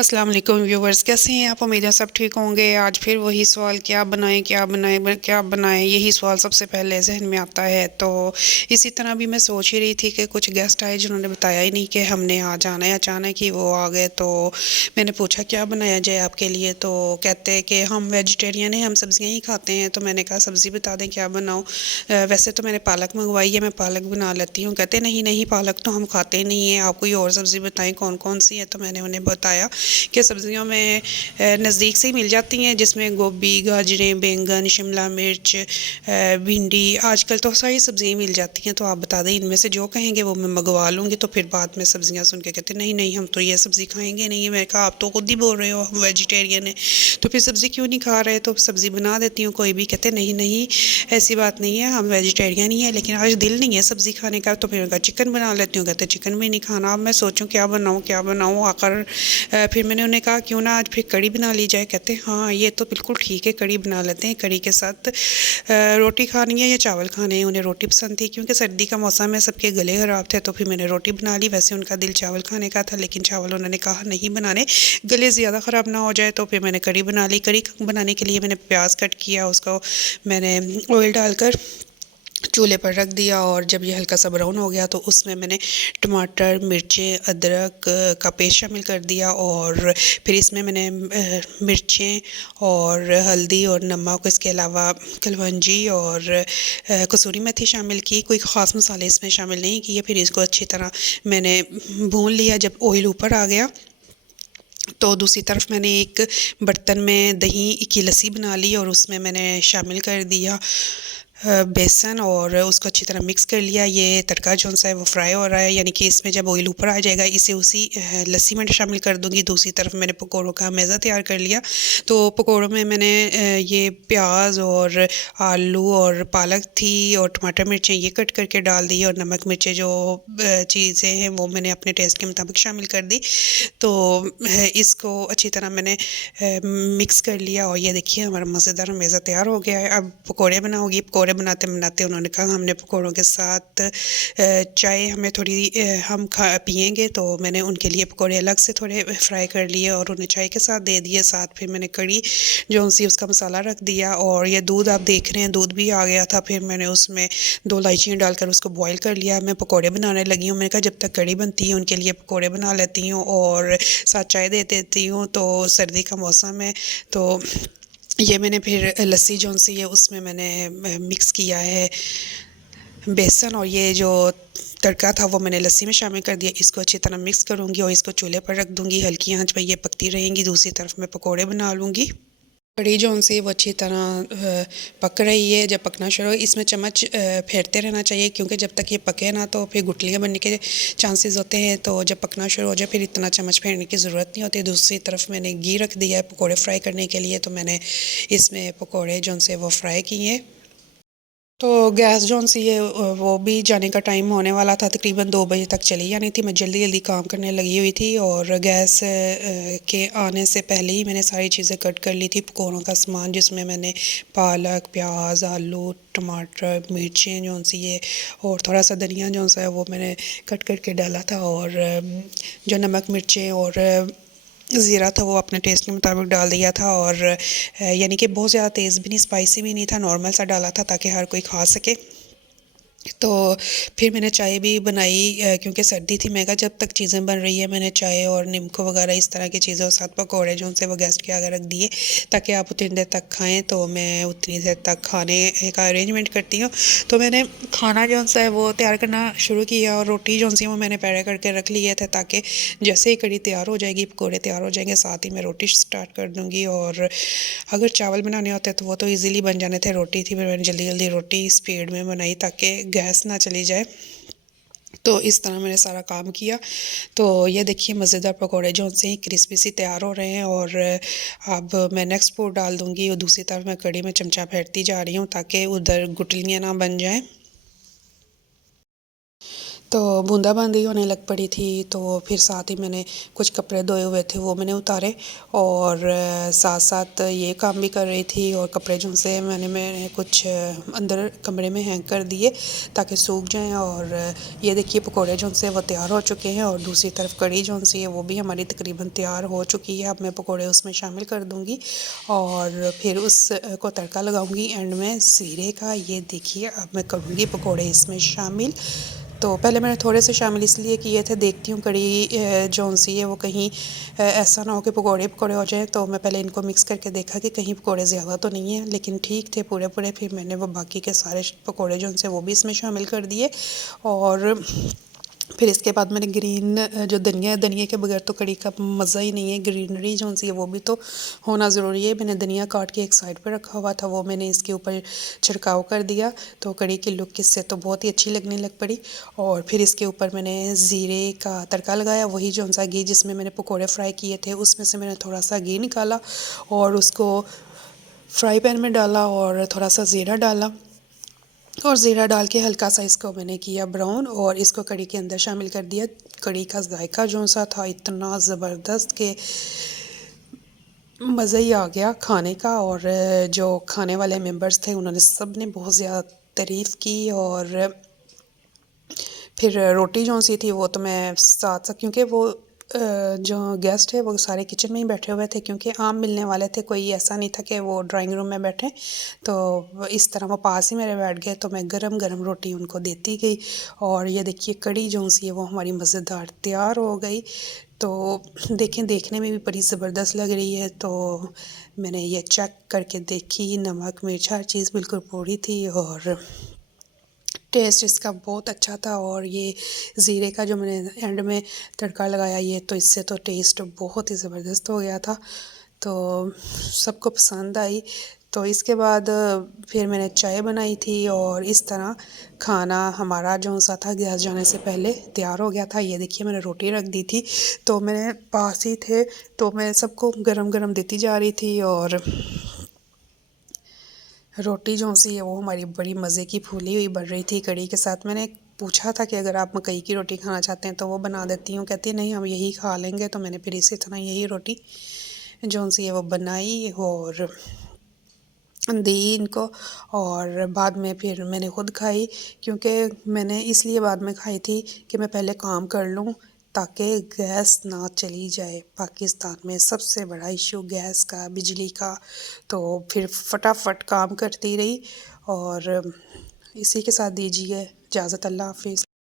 अस्सलाम वालेकुम व्यूवर्स, कैसे हैं आप? उम्मीद है सब ठीक होंगे। आज फिर वही सवाल, क्या बनाएं क्या बनाएं क्या बनाएं, यही सवाल सबसे पहले जहन में आता है। तो इसी तरह भी मैं सोच ही रही थी कि कुछ गेस्ट आए जिन्होंने बताया ही नहीं कि हमने आ जाना है। अचानक ही वो आ गए, तो मैंने पूछा क्या बनाया जाए आपके लिए। तो कहते हैं कि हम वेजिटेरियन हैं, हम सब्ज़ियाँ ही खाते हैं। तो मैंने कहा सब्ज़ी बता दें क्या बनाऊँ। वैसे तो मैंने पालक मंगवाई है, मैं पालक बना लेती हूँ। कहते नहीं नहीं, पालक तो हम खाते ही नहीं हैं, आप कोई और सब्ज़ी बताएं कौन कौन सी है। तो मैंने उन्हें बताया कि सब्ज़ियों में नज़दीक से ही मिल जाती हैं, जिसमें गोभी, गाजरें, बैंगन, शिमला मिर्च, भिंडी, आजकल तो सारी सब्ज़ियाँ मिल जाती हैं। तो आप बता दें, इनमें से जो कहेंगे वो मैं मंगवा लूँगी। तो फिर बाद में सब्ज़ियाँ सुन के कहते नहीं नहीं, हम तो ये सब्ज़ी खाएंगे नहीं। मैंने कहा आप तो खुद ही बोल रहे हो हम वेजिटेरियन हैं, तो फिर सब्ज़ी क्यों नहीं खा रहे? तो सब्ज़ी बना देती हूँ कोई भी। कहते नहीं नहीं, ऐसी बात नहीं है, हम वेजिटेरियन ही हैं, लेकिन आज दिल नहीं है सब्ज़ी खाने का। तो फिर उनका चिकन बना लेती हूँ। कहते चिकन भी नहीं खाना। अब मैं सोचूं क्या बनाऊँ क्या बनाऊँ। आकर फिर मैंने उन्हें कहा क्यों ना आज फिर कड़ी बना ली जाए। कहते हाँ ये तो बिल्कुल ठीक है, कड़ी बना लेते हैं। कड़ी के साथ रोटी खानी है या चावल खाने हैं? उन्हें रोटी पसंद थी, क्योंकि सर्दी का मौसम है, सबके गले ख़राब थे। तो फिर मैंने रोटी बना ली। वैसे उनका दिल चावल खाने का था, लेकिन चावल उन्होंने कहा नहीं बनाने, गले ज़्यादा ख़राब ना हो जाए। तो फिर मैंने कड़ी बना ली। कड़ी बनाने के लिए मैंने प्याज कट किया, उसको मैंने ऑयल डालकर चूल्हे पर रख दिया। और जब ये हल्का सा ब्राउन हो गया तो उसमें मैंने टमाटर, मिर्चें, अदरक का पेस्ट शामिल कर दिया। और फिर इसमें मैंने मिर्चें और हल्दी और नमक, इसके अलावा कलवंजी और कसूरी मेथी शामिल की। कोई ख़ास मसाले इसमें शामिल नहीं किए। फिर इसको अच्छी तरह मैंने भून लिया। जब ऑयल ऊपर आ गया तो दूसरी तरफ मैंने एक बर्तन में दही की लस्सी बना ली और उसमें मैंने शामिल कर दिया बेसन, और उसको अच्छी तरह मिक्स कर लिया। ये तड़का जो सा है वो फ्राई हो रहा है, यानी कि इसमें जब ऑयल ऊपर आ जाएगा इसे उसी लस्सी में शामिल कर दूंगी। दूसरी तरफ मैंने पकौड़ों का मैज़ा तैयार कर लिया। तो पकौड़ों में मैंने ये प्याज और आलू और पालक थी और टमाटर मिर्चें ये कट करके डाल दी, और नमक मिर्चें जो चीज़ें हैं वो मैंने अपने टेस्ट के मुताबिक शामिल कर दी। तो इसको अच्छी तरह मैंने मिक्स कर लिया। और ये देखिए हमारा मज़ेदार मेज़ा तैयार हो गया है। अब पकौड़े बनाऊंगी। पकौड़े बनाते बनाते उन्होंने कहा हमने पकौड़ों के साथ चाय हमें थोड़ी हम खा पियेंगे। तो मैंने उनके लिए पकौड़े अलग से थोड़े फ्राई कर लिए और उन्हें चाय के साथ दे दिए। साथ फिर मैंने कड़ी जो सी उसका मसाला रख दिया। और ये दूध आप देख रहे हैं, दूध भी आ गया था। फिर मैंने उसमें 2 इलायचियाँ डालकर उसको बॉईल कर लिया। मैं पकौड़े बनाने लगी हूँ। मैंने कहा जब तक कड़ी बनती है उनके लिए पकौड़े बना लेती हूँ और साथ चाय दे देती हूँ। तो सर्दी का मौसम है, तो ये मैंने फिर लस्सी जो सी है उसमें मैंने मिक्स किया है बेसन, और ये जो तड़का था वो मैंने लस्सी में शामिल कर दिया। इसको अच्छी तरह मिक्स करूँगी और इसको चूल्हे पर रख दूँगी। हल्की आंच पर ये पकती रहेंगी। दूसरी तरफ मैं पकोड़े बना लूँगी। कड़ी जो सी वो अच्छी तरह पक रही है। जब पकना शुरू हो इसमें चम्मच फेरते रहना चाहिए, क्योंकि जब तक ये पके ना तो फिर गुठलियाँ बनने के चांसेस होते हैं। तो जब पकना शुरू हो जाए फिर इतना चम्मच फेरने की ज़रूरत नहीं होती। दूसरी तरफ मैंने घी रख दिया है पकोड़े फ्राई करने के लिए। तो मैंने इसमें पकोड़े जो से वो फ्राई किए। तो गैस जो सी है वो भी जाने का टाइम होने वाला था। तकरीबन 2 बजे तक चली जानी थी। मैं जल्दी जल्दी काम करने लगी हुई थी और गैस के आने से पहले ही मैंने सारी चीज़ें कट कर ली थी। पकौड़ों का सामान जिसमें मैंने पालक, प्याज, आलू, टमाटर, मिर्चें जो सी है और थोड़ा सा धनिया जो सा है वो मैंने कट करके डाला था। और जो नमक, मिर्चें और ज़ीरा था वो अपने टेस्ट के मुताबिक डाल दिया था। और यानी कि बहुत ज़्यादा तेज़ भी नहीं, स्पाइसी भी नहीं था, नॉर्मल सा डाला था ताकि हर कोई खा सके। तो फिर मैंने चाय भी बनाई, क्योंकि सर्दी थी। मैं कहा जब तक चीज़ें बन रही है मैंने चाय और नींबू वगैरह इस तरह की चीज़ें और साथ पकौड़े जो उनसे वो गेस्ट के आगे रख दिए ताकि आप उतनी देर तक खाएं। तो मैं उतनी देर तक खाने का अरेंजमेंट करती हूँ। तो मैंने खाना जो सा है वो तैयार करना शुरू किया और रोटी जो सी वो मैंने पैरे करके रख लिए थे ताकि जैसे ही कड़ी तैयार हो जाएगी, पकौड़े तैयार हो जाएंगे, साथ ही मैं रोटी स्टार्ट कर दूँगी। और अगर चावल बनाने होते तो वो तो इजीली बन जाने थे। रोटी थी, फिर मैंने जल्दी जल्दी रोटी स्पीड में बनाई ताकि गैस ना चली जाए। तो इस तरह मैंने सारा काम किया। तो ये देखिए मज़ेदार पकौड़े जो से ही क्रिस्पी सी तैयार हो रहे हैं। और अब मैं नेक्स्ट पोर डाल दूँगी और दूसरी तरफ मैं कड़ी में चमचा फेरती जा रही हूँ ताकि उधर गुठलियाँ ना बन जाएँ। तो बूंदाबांदी होने लग पड़ी थी। तो फिर साथ ही मैंने कुछ कपड़े धोए हुए थे वो मैंने उतारे और साथ साथ ये काम भी कर रही थी। और कपड़े जो से मैंने कुछ अंदर कमरे में हैंग कर दिए ताकि सूख जाएं। और ये देखिए पकोड़े जो से वो तैयार हो चुके हैं। और दूसरी तरफ कड़ी जो सी है वो भी हमारी तकरीबन तैयार हो चुकी है। अब मैं पकोड़े उसमें शामिल कर दूँगी और फिर उस को तड़का लगाऊंगी एंड में ज़ीरे का। ये देखिए अब मैं करूँगी पकोड़े इसमें शामिल। तो पहले मैंने थोड़े से शामिल इसलिए किए थे, देखती हूँ कड़ी जौन सी है वो कहीं ऐसा ना हो कि पकोड़े पकोड़े हो जाए। तो मैं पहले इनको मिक्स करके देखा कि कहीं पकोड़े ज़्यादा तो नहीं है, लेकिन ठीक थे पूरे पूरे। फिर मैंने वो बाकी के सारे पकोड़े जो से वो भी इसमें शामिल कर दिए। और फिर इसके बाद मैंने ग्रीन जो धनिया है, धनिया के बगैर तो कड़ी का मज़ा ही नहीं है। ग्रीनरी जो सी है वो भी तो होना ज़रूरी है। मैंने धनिया काट के एक साइड पर रखा हुआ था, वो मैंने इसके ऊपर छिड़काव कर दिया। तो कड़ी की लुक इससे तो बहुत ही अच्छी लगने लग पड़ी। और फिर इसके ऊपर मैंने ज़ीरे का तड़का लगाया, वही जो सा घी जिसमें मैंने पकोड़े फ्राई किए थे उसमें से मैंने थोड़ा सा घी निकाला और उसको फ्राई पैन में डाला और थोड़ा सा ज़ीरा डाला। और ज़ीरा डाल के हल्का सा इसको मैंने किया ब्राउन और इसको कड़ी के अंदर शामिल कर दिया। कड़ी का जायका जो सा था इतना ज़बरदस्त कि मज़ा ही आ गया खाने का। और जो खाने वाले मेंबर्स थे उन्होंने सब ने बहुत ज़्यादा तारीफ़ की। और फिर रोटी जो सी थी वो तो मैं साथ साथ, क्योंकि वो जो गेस्ट है वो सारे किचन में ही बैठे हुए थे, क्योंकि आम मिलने वाले थे, कोई ऐसा नहीं था कि वो ड्राइंग रूम में बैठे। तो इस तरह वो पास ही मेरे बैठ गए तो मैं गरम गरम रोटी उनको देती गई। और ये देखिए कड़ी जो सी है वो हमारी मज़ेदार तैयार हो गई। तो देखें देखने में भी बड़ी ज़बरदस्त लग रही है। तो मैंने ये चेक करके देखी, नमक मिर्च हर चीज़ बिल्कुल पूरी थी और टेस्ट इसका बहुत अच्छा था। और ये ज़ीरे का जो मैंने एंड में तड़का लगाया ये तो इससे तो टेस्ट बहुत ही ज़बरदस्त हो गया था। तो सबको पसंद आई। तो इसके बाद फिर मैंने चाय बनाई थी और इस तरह खाना हमारा जो सा था गैस जाने से पहले तैयार हो गया था। ये देखिए मैंने रोटी रख दी थी, तो मैंने पास ही थे तो मैं सबको गरम गरम देती जा रही थी। और रोटी जो सी है वो हमारी बड़ी मज़े की फूली हुई बढ़ रही थी कड़ी के साथ। मैंने पूछा था कि अगर आप मकई की रोटी खाना चाहते हैं तो वो बना देती हूँ, कहती नहीं हम यही खा लेंगे। तो मैंने फिर इसी तरह यही रोटी जो सी है वो बनाई और दी इनको। और बाद में फिर मैंने ख़ुद खाई, क्योंकि मैंने इसलिए बाद में खाई थी कि मैं पहले काम कर लूँ ताकि गैस ना चली जाए। पाकिस्तान में सबसे बड़ा इशू गैस का, बिजली का। तो फिर फटाफट काम करती रही और इसी के साथ दीजिए इजाज़त। अल्लाह हाफ़िज़।